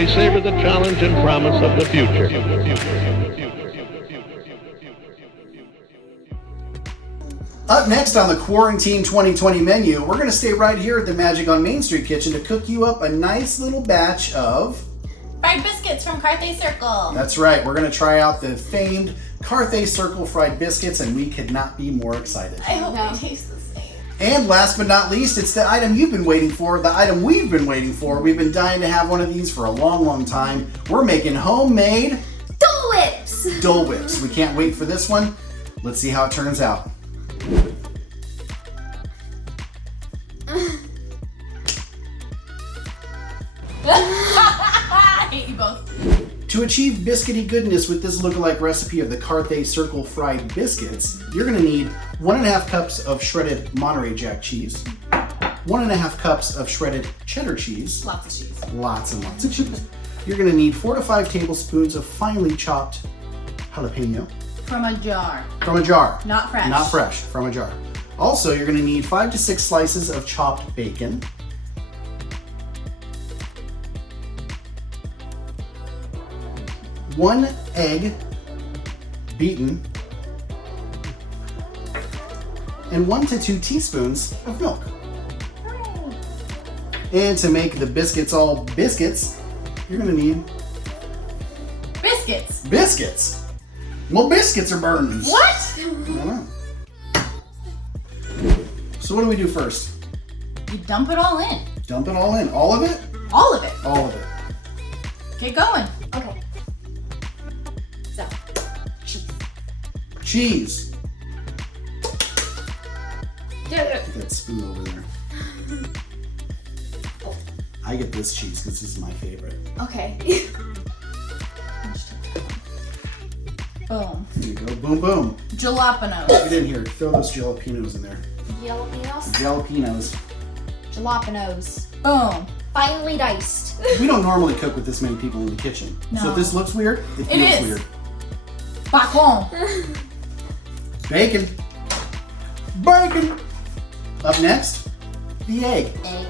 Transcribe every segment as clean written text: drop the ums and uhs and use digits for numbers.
They savor the challenge and promise of the future. Up next on the Quarantine 2020 menu, we're going to stay right here at the Magic on Main Street kitchen to cook you up a nice little batch of fried biscuits from Carthay Circle. That's right. We're going to try out the famed Carthay Circle Fried Biscuits, and we could not be more excited. I hope they taste the same. And last but not least, it's the item you've been waiting for, the item we've been waiting for. We've been dying to have one of these for a long, long time. We're making homemade Dole Whips. Dole Whips. We can't wait for this one. Let's see how it turns out. I hate you both. To achieve biscuity goodness with this lookalike recipe of the Carthay Circle Fried Biscuits, you're going to need 1.5 cups of shredded Monterey Jack cheese, 1.5 cups of shredded cheddar cheese, Lots of cheese. lots and lots of cheese. You're going to need 4 to 5 tablespoons of finely chopped jalapeno From a jar. from a jar. Not fresh. Not fresh, from a jar. Also, you're going to need 5 to 6 slices of chopped bacon, 1 egg beaten, and 1 to 2 teaspoons of milk. And to make the biscuits all biscuits, you're gonna need Biscuits. biscuits. Well, biscuits are burning. What? I don't know. So what do we do first? You dump it all in. Dump it all in. All of it? All of it. All of it. Get going. Okay. So, cheese. Cheese. Yeah. Get that spoon over there. I get this cheese because this is my favorite. Okay. Boom. There you go. Boom, boom. Jalapenos. Get in here. Throw those jalapenos in there. Jalapenos. Jalapenos. Jalapenos. Boom. Finely diced. We don't normally cook with this many people in the kitchen. So No. if this looks weird, it feels is. weird. Bacon. Bacon. Bacon. Up next, the egg. Egg.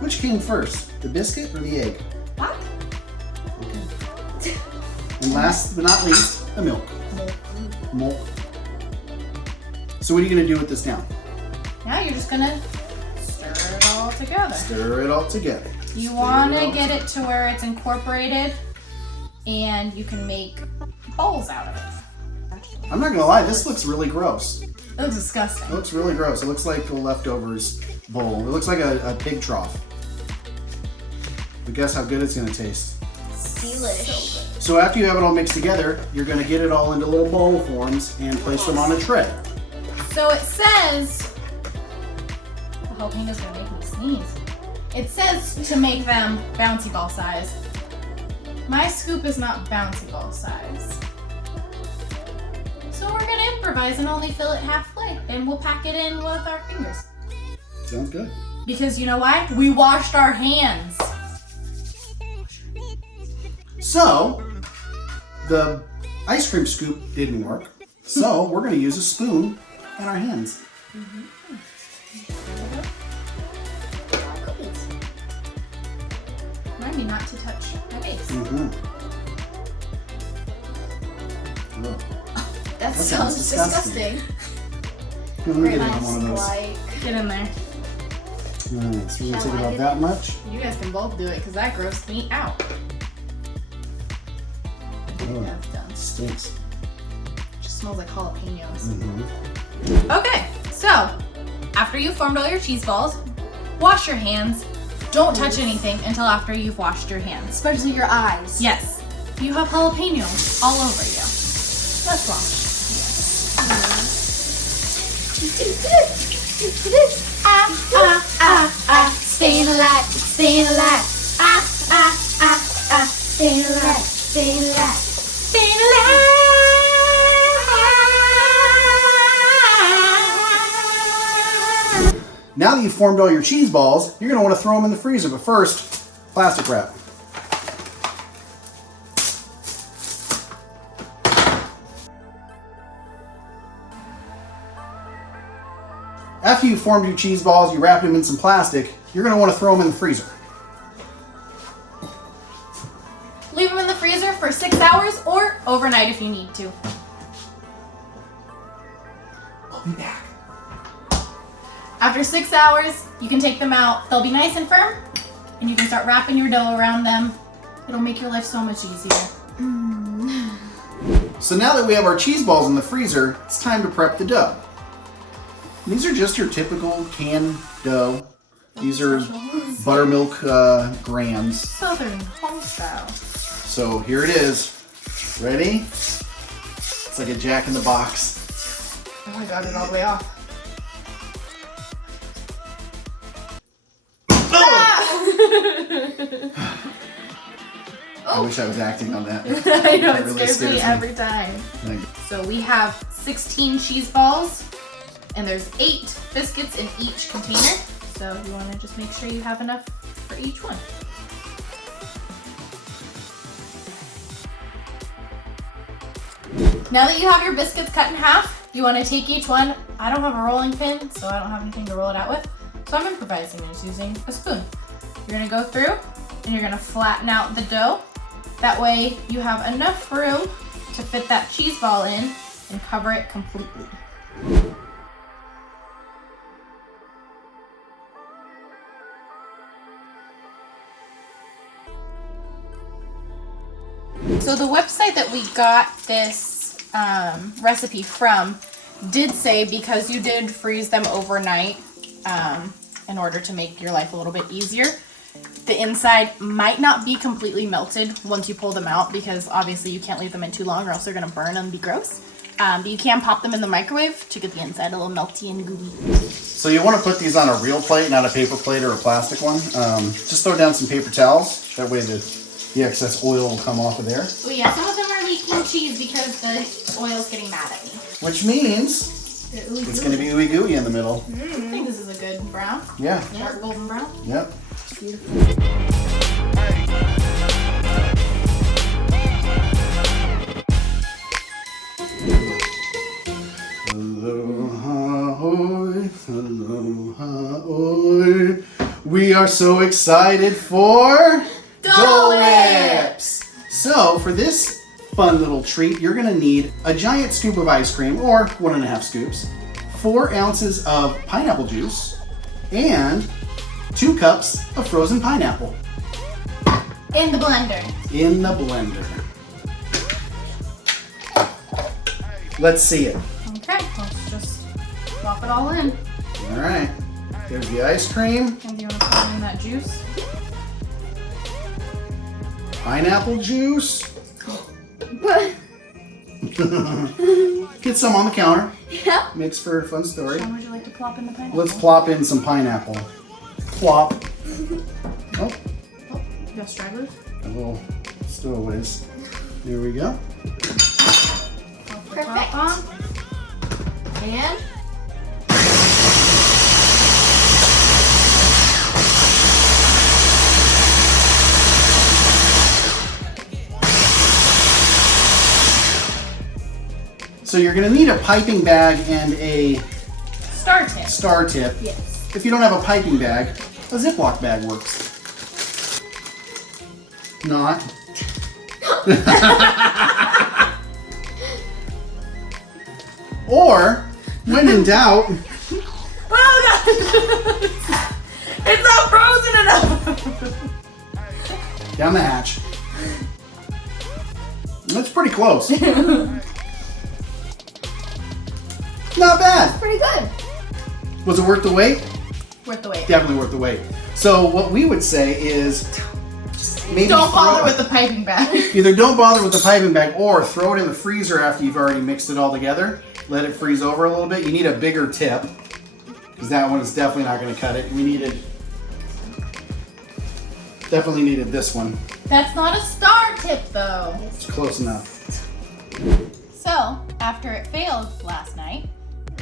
Which came first, the biscuit or the egg? What? Okay. And last but not least, the milk. Milk. So what are you gonna do with this now? Now you're just gonna stir it all together. Stir it all together. You Stir want it to all get it to where it's incorporated and you can make bowls out of it. I'm not gonna lie, this looks really gross. It looks disgusting. It looks really gross. It looks like a leftovers bowl. It looks like a pig trough. But guess how good it's gonna taste. Delish. So after you have it all mixed together, you're gonna get it all into little bowl forms and place them on a tray. So it says, the jalapeno's gonna make me sneeze. It says to make them bouncy ball size. My scoop is not bouncy ball size. So we're gonna improvise and only fill it halfway and we'll pack it in with our fingers. Sounds good. Because you know why? We washed our hands. So, the ice cream scoop didn't work. So, we're gonna use a spoon and our hands. Remind me not to touch my base. Mm-hmm. Oh. That sounds sounds disgusting. disgusting. Let me get in Reminds one of those. like Get in there. Alright, so we're gonna Shall take I about get that it? much. You guys can both do it because that grossed me out. Oh, That's done. it stinks. Just smells like jalapenos. Mm-hmm. Okay, so after you've formed all your cheese balls, wash your hands. Don't touch anything until after you've washed your hands. especially your eyes. Yes, you have jalapenos all over you. Let's wash. Staying alive, staying alive. Staying alive, staying alive, staying alive. Now that you've formed all your cheese balls, you're gonna wanna throw them in the freezer, but first, plastic wrap. After you've formed your cheese balls, you wrap them in some plastic, you're gonna wanna throw them in the freezer. freezer for 6 hours or overnight if you need to. I'll be back. After 6 hours, you can take them out. They'll be nice and firm, and you can start wrapping your dough around them. It'll make your life so much easier. So now that we have our cheese balls in the freezer, it's time to prep the dough. These are just your typical canned dough. These are buttermilk grams. Southern home style. So here it is. Ready? It's like a Jack in the Box. Oh, I got it all the way off. I wish I was acting on that. I know, That it really scares me scares me. every time. So we have 16 cheese balls, and there's 8 biscuits in each container. So you want to just make sure you have enough for each one. Now that you have your biscuits cut in half, you want to take each one. I don't have a rolling pin, so I don't have anything to roll it out with. So I'm improvising and just using a spoon. You're going to go through and you're going to flatten out the dough. That way you have enough room to fit that cheese ball in and cover it completely. So the website that we got this recipe from did say because you did freeze them overnight in order to make your life a little bit easier, the inside might not be completely melted once you pull them out, because obviously you can't leave them in too long or else they're going to burn and be gross. But you can pop them in the microwave to get the inside a little melty and gooey. So you want to put these on a real plate, not a paper plate or a plastic one. Just throw down some paper towels. That way the excess oil will come off of there. Oh yeah, some of them are leaking cheese because the oil's getting mad at me. Which means it's going to be ooey gooey in the middle. I think this is a good brown. Yeah. Dark golden brown. Yep. Beautiful. Aloha, oi. We are so excited for Dole Whips! So for this fun little treat, you're gonna need a giant scoop of ice cream, or 1.5 scoops, 4 ounces of pineapple juice, and 2 cups of frozen pineapple. In the blender. In the blender. Let's see it. Okay, let's just plop it all in. All right. There's the ice cream, And you want to pour in that juice? pineapple juice. Get some on the counter. Yeah. Makes for a fun story. How would you like to plop in the pineapple? Let's plop in some pineapple. Plop. Oh, You got stragglers? a little stowaways. There we go. Pop the top on. And So you're gonna need a piping bag and a star tip. star tip. Yes. If you don't have a piping bag, a Ziploc bag works. Not. Or, when in doubt, Oh god! It's not frozen enough! down the hatch. That's pretty close. Not bad. Pretty good. Was it worth the wait? Worth the wait. Definitely worth the wait. So what we would say is maybe Don't bother throw- with the piping bag. Either don't bother with the piping bag or throw it in the freezer after you've already mixed it all together. Let it freeze over a little bit. You need a bigger tip because that one is definitely not going to cut it. Definitely needed this one. That's not a star tip though. It's close enough. So, after it failed last night,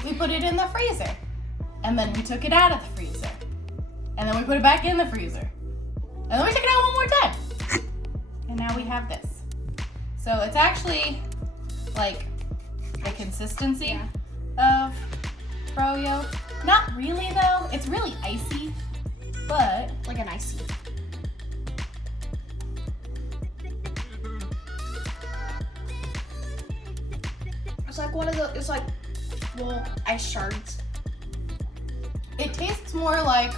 we put it in the freezer. And then we took it out of the freezer. And then we put it back in the freezer. And then we took it out one more time. And now we have this. So it's actually like the consistency of froyo. Not really though. It's really icy, but Like an icy. It's like one of the. It's like, well, ice shards. It tastes more like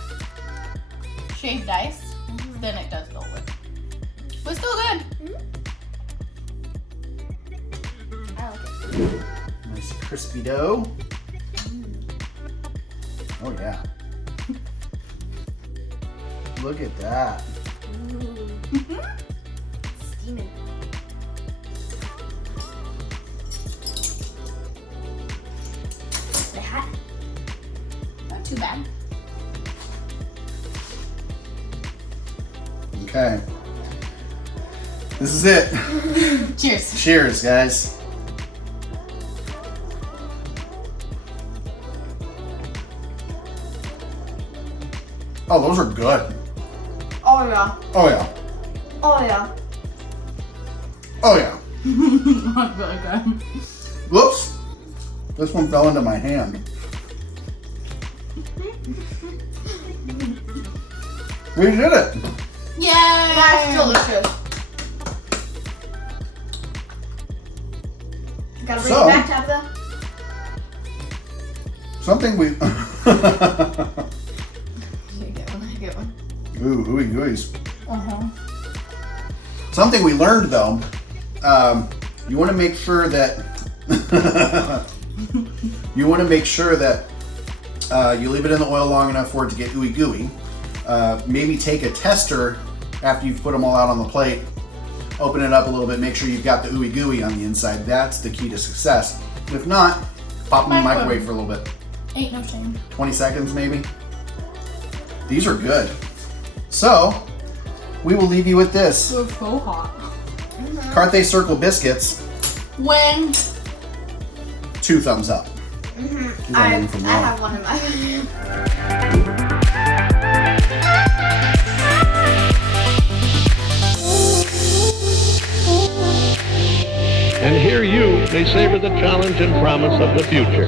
shaved ice than it does Dole Whip. But still good. I like it. Nice crispy dough. Oh yeah. Look at that. Steaming. They hot. Not too bad. Okay. This is it. Cheers. Cheers, guys. Oh, those are good. Oh yeah. Oh yeah. Oh yeah. Oh yeah. Not really good. Whoops. This one fell into my hand. We did it. Yay! That's delicious. Gotta bring So- it back, Tabitha. Something we. You get one, I get one. Ooh, ooey gooeys. Uh-huh. Something we learned though, you want to make sure that you leave it in the oil long enough for it to get ooey gooey. Maybe take a tester after you've put them all out on the plate, open it up a little bit, make sure you've got the ooey gooey on the inside. That's the key to success. If not, pop them in the microwave for a little bit. Ain't no shame. 20 seconds maybe. These are good. So, we will leave you with this. They're so hot. Carthay Circle Biscuits, When 2 thumbs up. I one from Walt. have one in my hand. And here you may savor the challenge and promise of the future.